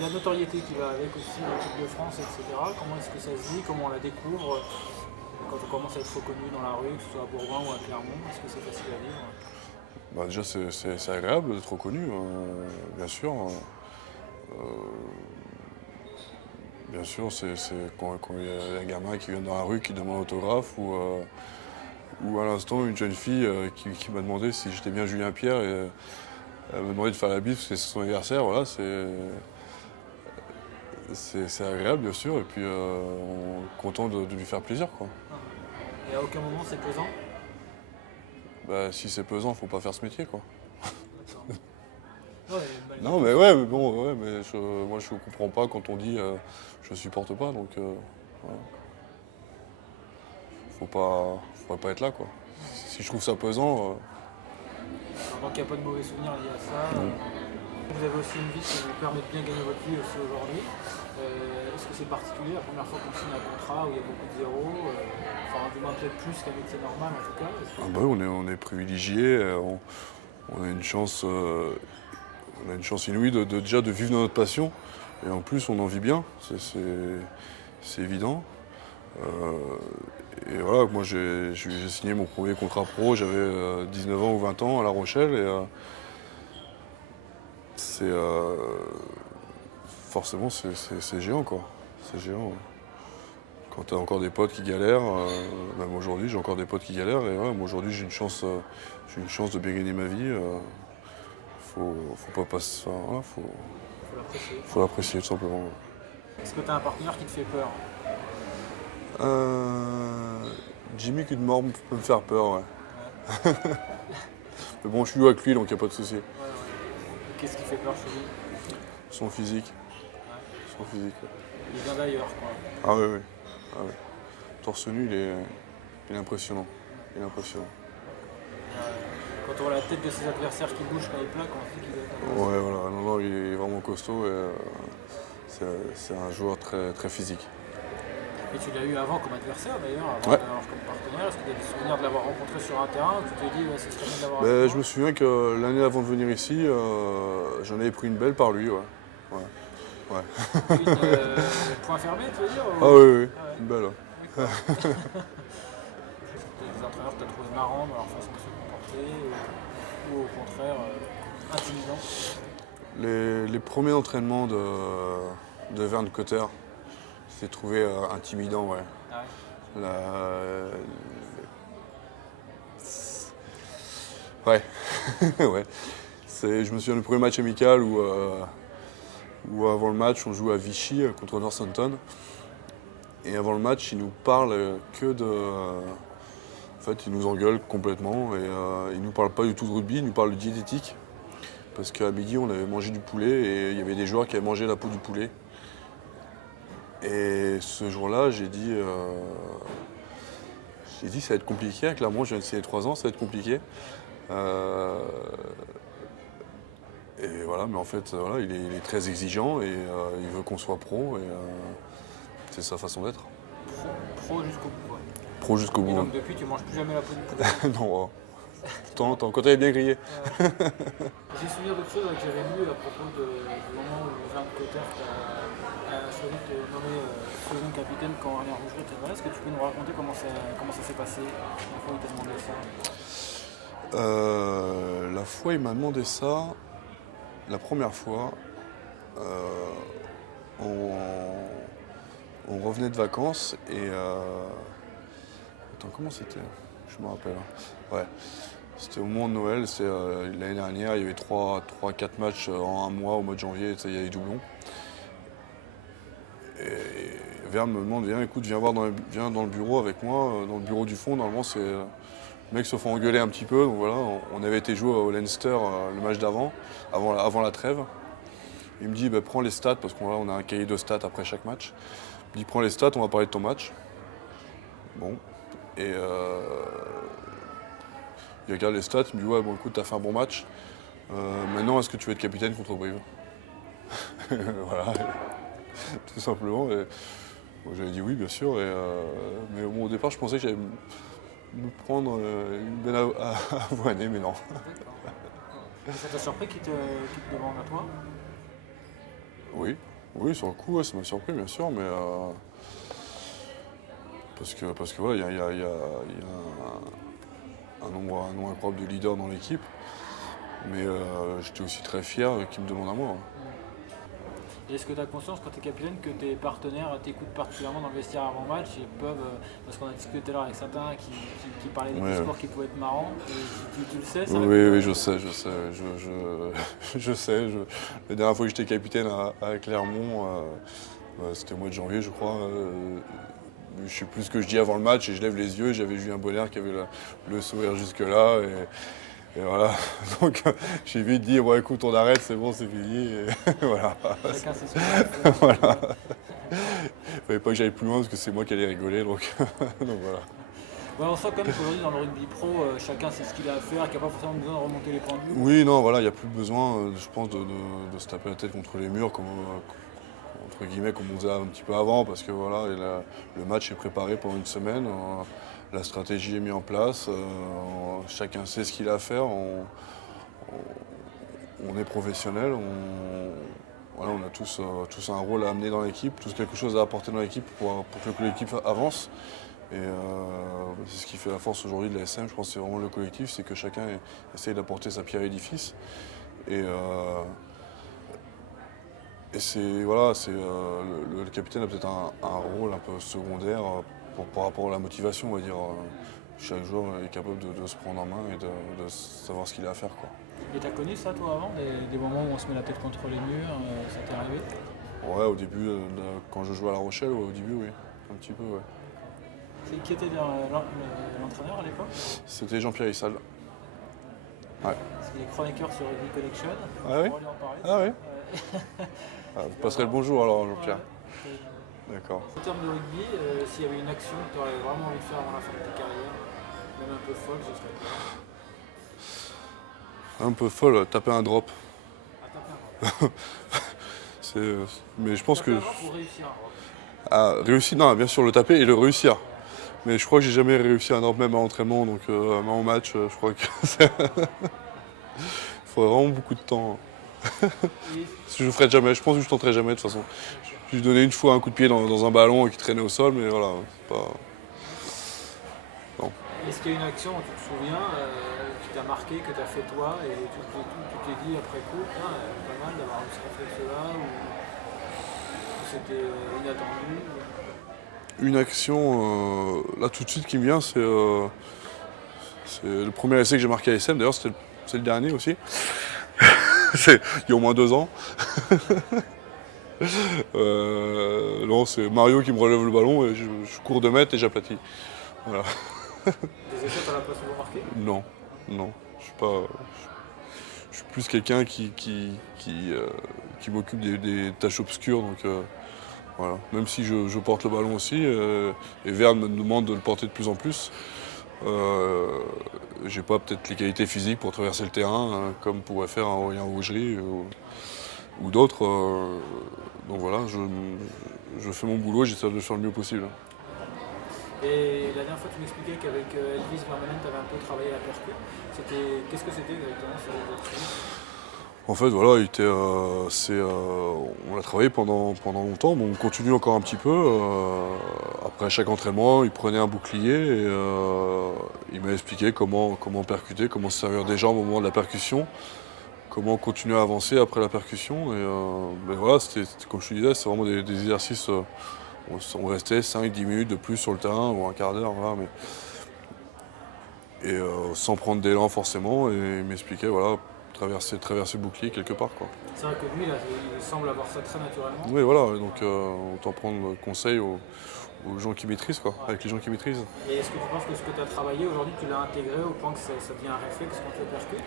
la notoriété qui va avec aussi l'équipe de France, etc. Comment est-ce que ça se vit? Comment on la découvre quand on commence à être reconnu dans la rue, que ce soit à Bourgoin ou à Clermont? Est-ce que c'est facile à vivre? Bah, déjà, c'est agréable d'être reconnu, bien sûr. Bien sûr, c'est quand il y a un gamin qui vient dans la rue, qui demande un autographe, ou à l'instant une jeune fille qui m'a demandé si j'étais bien Julien Pierre, et elle m'a demandé de faire la bise parce que c'est son anniversaire. Voilà, c'est agréable, bien sûr, et puis on est content de lui faire plaisir, quoi. Et à aucun moment c'est pesant? Bah, si c'est pesant, faut pas faire ce métier, quoi. Ouais, malgré Non, tout, mais ouais, mais bon, ouais, mais moi je comprends pas quand on dit je supporte pas, donc voilà. Faudrait pas être là, quoi. Si je trouve ça pesant, donc il n'y a pas de mauvais souvenirs liés à ça. Vous avez aussi une vie qui vous permet de bien gagner votre vie aussi aujourd'hui. Est-ce que c'est particulier la première fois qu'on signe un contrat où il y a beaucoup de zéros, enfin du moins peut-être plus qu'un métier normal en tout cas? ah bah, on est privilégié, on a une chance, inouïe déjà de vivre dans notre passion, et en plus on en vit bien, c'est évident. Et voilà, moi j'ai signé mon premier contrat pro, j'avais 19 ans ou 20 ans à La Rochelle, et c'est forcément c'est géant, quoi. C'est géant. Ouais. Quand tu as encore des potes qui galèrent, même aujourd'hui j'ai encore des potes qui galèrent, et ouais, moi aujourd'hui j'ai une chance de bien gagner ma vie. Faut pas passer ça, voilà, Faut l'apprécier. faut l'apprécier tout simplement. Est-ce que tu as un partenaire qui te fait peur? Euh, Jimmy Cudmore peut me faire peur, ouais. Ouais. Mais bon, je suis avec lui, donc il n'y a pas de souci. Ouais, ouais. Qu'est-ce qui fait peur chez lui? Son physique, Ouais. son physique. Ouais. Il vient d'ailleurs, quoi. Ah oui, oui. Ah, oui. Torse nu, il est impressionnant. Il est impressionnant. Quand on voit la tête de ses adversaires qui bouge quand il plaque, on sait qu'il doit être Ouais, voilà. Non, non, il est vraiment costaud, et c'est un joueur très, très physique. Et tu l'as eu avant comme adversaire d'ailleurs, avant Ouais. d'avoir comme partenaire. Est-ce que tu as des souvenirs de l'avoir rencontré sur un terrain où tu t'es dit ouais, ce serait bien de l'avoir avec Ben, moi? je me souviens que l'année avant de venir ici, j'en avais pris une belle par lui, ouais. Ouais. Ouais. Une point fermé, tu veux dire Ah oui, oui, oui. Ah ouais, Une belle. d'accord. Des entraîneurs que tu as trouvé marrants dans leur façon de se comporter ou au contraire intimidants? Les premiers entraînements de Verne Cotter, j'ai trouvé intimidant, ouais. Ah La- Ouais, ouais. Je me souviens du premier match amical où avant le match, on joue à Vichy contre Northampton. Et avant le match, il nous parle que de. En fait, il nous engueule complètement, et il nous parle pas du tout de rugby, il nous parle de diététique. Parce qu'à midi, on avait mangé du poulet, et il y avait des joueurs qui avaient mangé la peau du poulet. Et ce jour-là, j'ai dit ça va être compliqué. Clairement, je viens de signer 3 ans, ça va être compliqué. Euh, et voilà, mais en fait, voilà, il est très exigeant, et il veut qu'on soit pro, et c'est sa façon d'être. pro jusqu'au bout, quoi. Pro jusqu'au Et bout. donc depuis, tu manges plus jamais la peau du poulet? Non, tant, quand elle est bien grillée. J'ai souvenir d'autres choses que j'avais lu à propos du moment où Verne Cotter a choisi de te nommer second capitaine quand Alain Rougerie était là. Est-ce que tu peux nous raconter comment ça s'est passé la fois où il t'a demandé ça? La fois il m'a demandé ça, la première fois, on, on revenait de vacances, et attends, comment c'était? Je me rappelle. Ouais. C'était au moment de Noël, l'année dernière, il y avait 3-4 matchs en un mois au mois de janvier, il y a des doublons. Et Verne me demande, viens, écoute, viens dans le bureau avec moi, dans le bureau du fond. Normalement, le mec se fait engueuler un petit peu, donc voilà, on avait été jouer au Leinster le match d'avant, avant la trêve. Il me dit, bah, prends les stats, parce qu'on a un cahier de stats après chaque match. Il me dit, prends les stats, on va parler de ton match. Bon, et il regarde les stats, il me dit, ouais, bon, écoute, t'as fait un bon match. Maintenant, est-ce que tu veux être capitaine contre Brive? Voilà, tout simplement. Et, bon, j'avais dit oui, bien sûr. Mais bon, au départ, je pensais que j'allais me prendre une belle avoinée, mais non. D'accord. Et ça t'a surpris qu'il te demande à toi? Oui, oui, sur le coup, ouais, ça m'a surpris, bien sûr, mais parce que voilà, il y a un nombre incroyable de leaders dans l'équipe, mais j'étais aussi très fier qu'ils me demandent à moi, hein. Et est-ce que tu as conscience quand tu es capitaine que tes partenaires t'écoutent particulièrement dans le vestiaire avant match et peuvent, parce qu'on a discuté tout à l'heure avec certains qui parlaient des Ouais. discours qui pouvaient être marrants, et tu le sais ça Oui, oui, je sais, je sais. La dernière fois que j'étais capitaine à Clermont, c'était au mois de janvier, je crois. Je sais plus ce que je dis avant le match et je lève les yeux. J'avais Julien Bonner qui avait le sourire jusque-là. Et voilà. Donc j'ai vite dit, bon, écoute, on arrête, c'est bon, c'est fini. Et voilà. Chacun sait ce qu'il fait. Voilà. Il fallait pas que j'aille plus loin parce que c'est moi qui allais rigoler. Donc, donc voilà. Ouais, on sent quand même qu'aujourd'hui dans le rugby pro, chacun sait ce qu'il a à faire, qu'il n'y a pas forcément besoin de remonter les points de vue. Oui, non, voilà, il n'y a plus besoin, je pense, de se taper la tête contre les murs, comme, entre guillemets, comme on faisait un petit peu avant, parce que voilà, le match est préparé pendant une semaine, la stratégie est mise en place, chacun sait ce qu'il a à faire, on est professionnel, voilà, on a tous un rôle à amener dans l'équipe, tous quelque chose à apporter dans l'équipe pour que le collectif avance. Et c'est ce qui fait la force aujourd'hui de la SM, je pense que c'est vraiment le collectif, c'est que chacun essaye d'apporter sa pierre à l'édifice. Et c'est voilà, le capitaine a peut-être un rôle un peu secondaire par rapport à la motivation, on va dire. Chaque joueur est capable de se prendre en main et de savoir ce qu'il a à faire, quoi. Et t'as connu ça toi avant, des moments où on se met la tête contre les murs, ça t'est arrivé? Ouais, au début, quand je jouais à La Rochelle, ouais, au début, oui, un petit peu, ouais. C'est qui était l'entraîneur à l'époque? C'était Jean-Pierre Issal. Ouais. Parce qu'il est chroniqueur sur Rugby Connection. Ah oui? On va lui en parler. Ah oui? Ouais. Ah, vous passerez le bonjour alors, Jean-Pierre. Ouais. D'accord. En termes de rugby, s'il y avait une action que tu aurais vraiment envie de faire avant la fin de ta carrière, même un peu folle, ce serait quoi? Un peu folle, taper un drop. Ah, taper un drop. Mais je pense Taper que. un drop pour réussir un drop. Ah, réussir, non, bien sûr, le taper et le réussir. Mais je crois que j'ai jamais réussi un drop même à l'entraînement, donc même en match, je crois que il faudrait vraiment beaucoup de temps. Et Je le ferai jamais, je pense que je tenterai jamais de toute façon. Je lui donnais une fois un coup de pied dans un ballon qui traînait au sol, mais voilà, c'est pas. Non. est-ce qu'il y a une action dont tu te souviens qui t'a marqué, que tu as fait toi, et tu t'es dit après coup, ah, pas mal d'avoir eu ce réflexe-là, ou c'était inattendu? Une action, là tout de suite qui me vient, c'est le premier essai que j'ai marqué à SM, d'ailleurs c'est le dernier aussi. C'est il y a au moins 2 ans. Non, c'est Mario qui me relève le ballon et je cours 2 mètres et j'aplatis. Voilà. Des essais, t'en as pas souvent marqué? Non, non. Je suis pas. Je suis plus quelqu'un qui m'occupe des tâches obscures, donc voilà. Même si je porte le ballon aussi, et Verne me demande de le porter de plus en plus. J'ai pas peut-être les qualités physiques pour traverser le terrain, hein, comme pourrait faire un Aurélien Rougerie ou d'autres. Donc voilà, je fais mon boulot et j'essaie de le faire le mieux possible. Et la dernière fois, tu m'expliquais qu'avec Elvis Vermaelen, tu avais un peu travaillé la percu. Qu'est-ce que c'était exactement sur l'exercice? En fait, voilà, on l'a travaillé pendant longtemps, mais on continue encore un petit peu. Après chaque entraînement, il prenait un bouclier et il m'a expliqué comment percuter, comment se servir des jambes au moment de la percussion, comment continuer à avancer après la percussion. Et ben voilà, c'était comme je te disais, c'est vraiment des exercices. On restait 5-10 minutes de plus sur le terrain, ou un quart d'heure, voilà, et sans prendre d'élan forcément. Et il m'expliquait, voilà, traverser le bouclier quelque part, quoi. C'est vrai que lui, là, il semble avoir ça très naturellement. Oui, voilà, donc autant prendre conseil aux gens qui maîtrisent, quoi, avec les gens qui maîtrisent. Et est-ce que tu penses que ce que tu as travaillé aujourd'hui, tu l'as intégré au point que ça devient un réflexe quand tu percutes?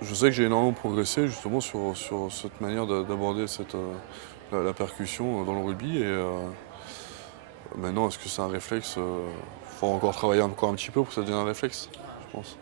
Je sais que j'ai énormément progressé justement sur cette manière d'aborder la percussion dans le rugby. Et maintenant, est-ce que c'est un réflexe? Faut encore travailler encore un petit peu pour que ça devienne un réflexe, je pense.